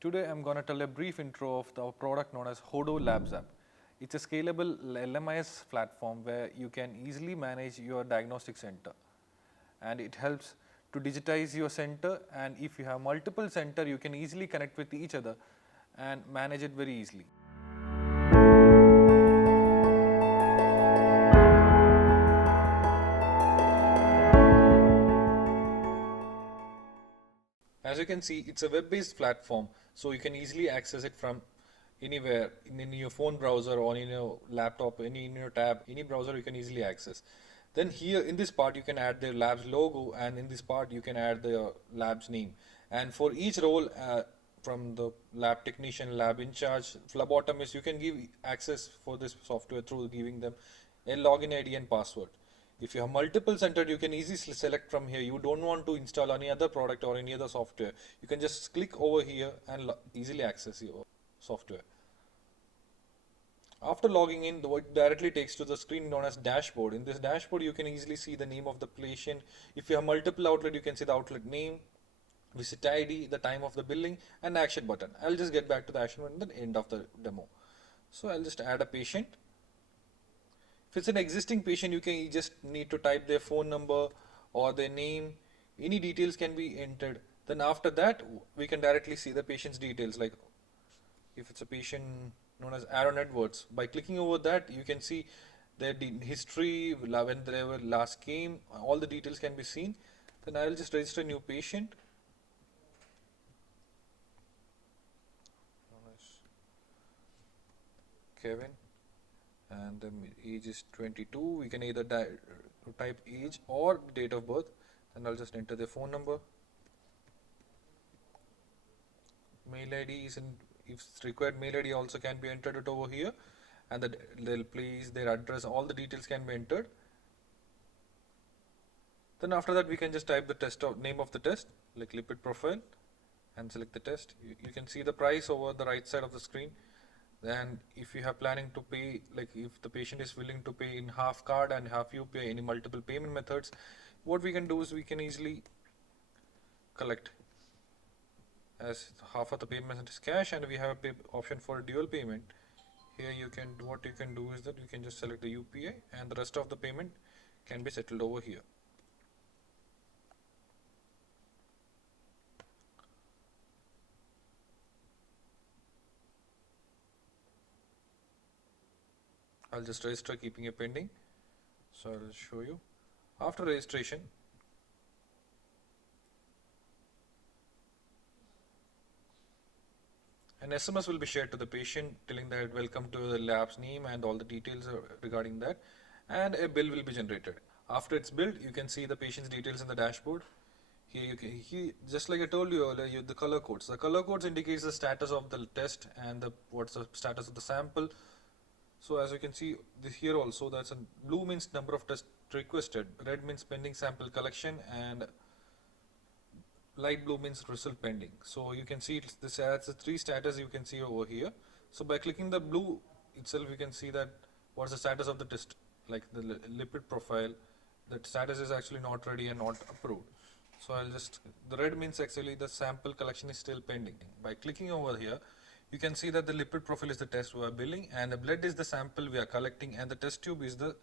Today I'm going to tell a brief intro of the product known as HODO Labzapp. It's a scalable LMIS platform where you can easily manage your diagnostic center, and it helps to digitize your center, and if you have multiple center you can easily connect with each other and manage it very easily. As you can see, it's a web-based platform, so you can easily access it from anywhere in your phone browser or in your laptop, in your tab, any browser you can easily access. Then here in this part you can add the lab's logo, and in this part you can add the lab's name. And for each role, from the lab technician, lab in charge, phlebotomist, you can give access for this software through giving them a login ID and password. If you have multiple centered, you can easily select from here. You don't want to install any other product or any other software. You can just click over here and easily access your software. After logging in, it directly takes to the screen known as dashboard. In this dashboard, you can easily see the name of the patient. If you have multiple outlet, you can see the outlet name, visit ID, the time of the billing, and action button. I'll just get back to the action button at the end of the demo. So I'll just add a patient. If it's an existing patient, you just need to type their phone number or their name. Any details can be entered. Then after that, we can directly see the patient's details. Like if it's a patient known as Aaron Edwards, by clicking over that, you can see their history, when they were last came, all the details can be seen. Then I will just register a new patient. Kevin, and the age is 22. We can either type age or date of birth, and I'll just enter their phone number. Mail ID is in, if it's required, mail ID also can be entered it over here, and they'll place their address, all the details can be entered. Then after that we can just type the test name of the test, like lipid profile, and select the test. You can see the price over the right side of the screen. And if you have planning to pay, like if the patient is willing to pay in half card and half UPI, any multiple payment methods, what we can do is we can easily collect as half of the payment is cash, and we have a option for dual payment. Here what you can do is that you can just select the UPI, and the rest of the payment can be settled over here. I'll just register keeping it pending. So I'll show you. After registration, an SMS will be shared to the patient telling that welcome to the lab's name and all the details regarding that, and a bill will be generated. After it's billed, you can see the patient's details in the dashboard. Here you can, just like I told you earlier, the color codes. The color codes indicates the status of the test and what's the status of the sample. So as you can see here also, that's a blue means number of tests requested, red means pending sample collection, and light blue means result pending. So you can see this adds the three status you can see over here. So by clicking the blue itself, you can see that what's the status of the test, like the lipid profile, that status is actually not ready and not approved. So the red means actually the sample collection is still pending. By clicking over here, you can see that the lipid profile is the test we are billing, and the blood is the sample we are collecting, and the test tube is the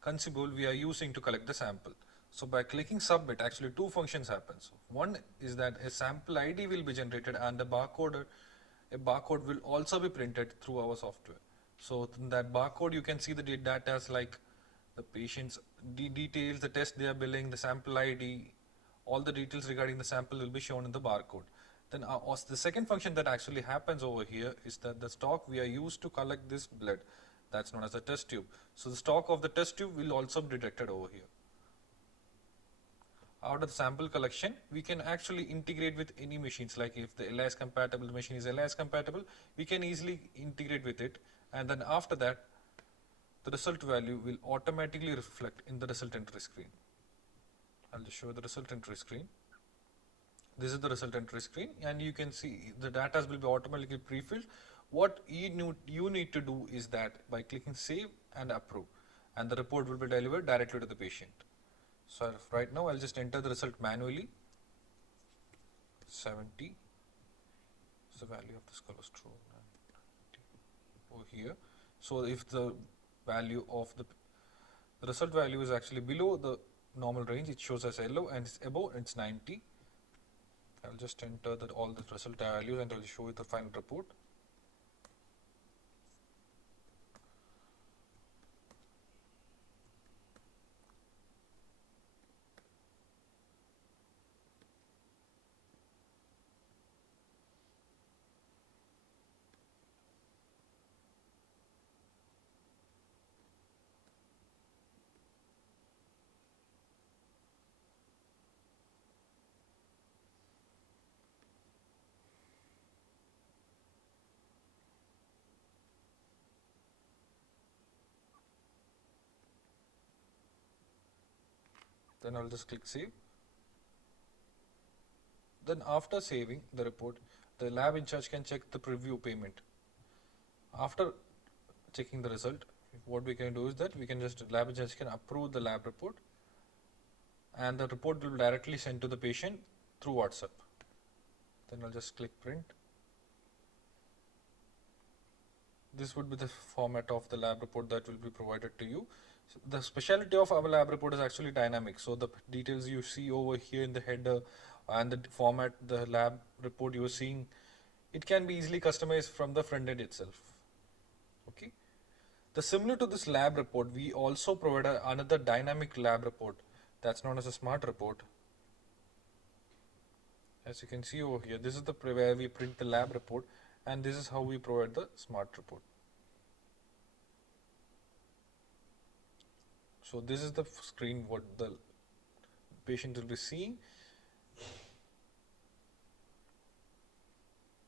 consumable we are using to collect the sample. So by clicking submit, actually two functions happen. So one is that a sample ID will be generated, and a barcode will also be printed through our software. So in that barcode you can see the data as like the patient's details, the test they are billing, the sample ID, all the details regarding the sample will be shown in the barcode. Then the second function that actually happens over here is that the stock we are used to collect this blood, that's known as the test tube. So the stock of the test tube will also be detected over here. After the sample collection, we can actually integrate with any machines, like if the LIS compatible, the machine is LIS compatible, we can easily integrate with it, and then after that the result value will automatically reflect in the result entry screen. I'll just show the result entry screen. This is the result entry screen, and you can see the data will be automatically pre-filled. What you need to do is that by clicking save and approve, and the report will be delivered directly to the patient. So right now I'll just enter the result manually. 70. the value of this cholesterol over here. So if the value of the result value is actually below the normal range, it shows as yellow, and it's above, it's 90. I'll just enter all the result values and I'll show you the final report. Then I'll just click save. Then after saving the report, the lab in charge can check the preview payment. After checking the result, what we can do is that we can just, lab in charge can approve the lab report, and the report will directly send to the patient through WhatsApp. Then I'll just click print. This would be the format of the lab report that will be provided to you. So the specialty of our lab report is actually dynamic. So the details you see over here in the header and the format, the lab report you are seeing, it can be easily customized from the front end itself. Okay. The similar to this lab report, we also provide another dynamic lab report that's known as a smart report. As you can see over here, this is the where we print the lab report, and this is how we provide the smart report. So this is the screen what the patient will be seeing,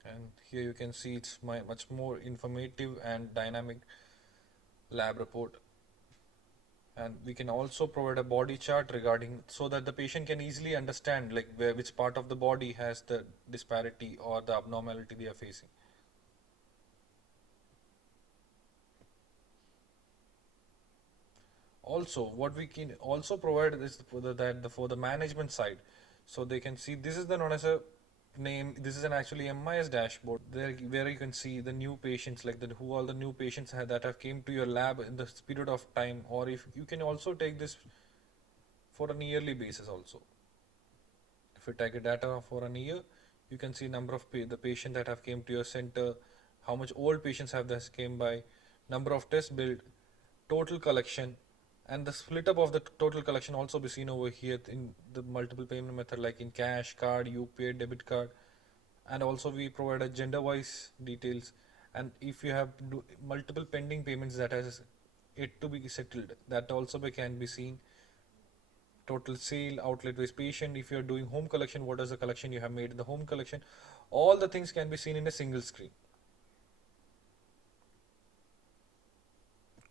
and here you can see it's much more informative and dynamic lab report. And we can also provide a body chart regarding, so that the patient can easily understand like which part of the body has the disparity or the abnormality they are facing. Also, what we can also provide is for the management side, so they can see this is the known as a name. This is an actually MIS dashboard there where you can see the new patients, like who all the new patients that have came to your lab in this period of time, or if you can also take this for an yearly basis also. If you take a data for an year, you can see number of the patient that have came to your center, how much old patients have this came by, number of tests billed, total collection, and the split up of the total collection also be seen over here in the multiple payment method, like in cash, card, UPI, debit card, and also we provide a gender wise details. And if you have multiple pending payments that has yet to be settled, that also can be seen. Total sale, outlet wise patient, if you are doing home collection, what is the collection you have made in the home collection, all the things can be seen in a single screen.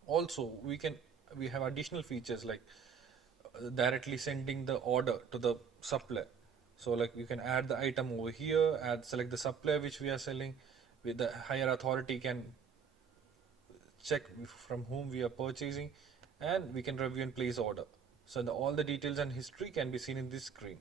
Also, we have additional features like directly sending the order to the supplier. So like you can add the item over here, select the supplier which we are selling, with the higher authority can check from whom we are purchasing, and we can review and place order. So all the details and history can be seen in this screen.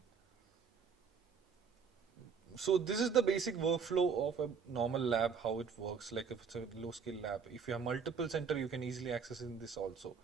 So this is the basic workflow of a normal lab, how it works, like if it's a low scale lab. If you have multiple center, you can easily access in this also.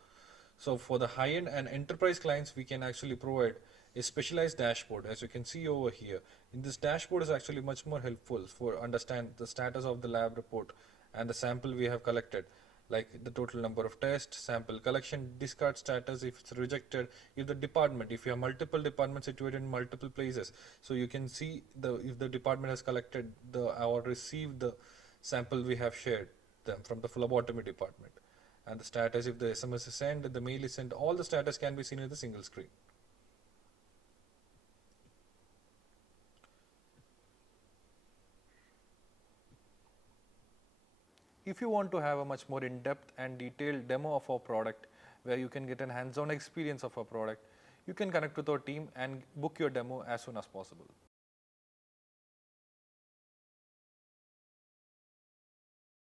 So for the high-end and enterprise clients, we can actually provide a specialized dashboard, as you can see over here. In this dashboard is actually much more helpful for understand the status of the lab report and the sample we have collected, like the total number of tests, sample collection, discard status, if it's rejected, if the department, if you have multiple departments situated in multiple places, so you can see if the department has collected or received the sample we have shared them from the phlebotomy department. And the status, if the SMS is sent, the mail is sent, all the status can be seen in the single screen. If you want to have a much more in-depth and detailed demo of our product, where you can get a hands-on experience of our product, you can connect with our team and book your demo as soon as possible.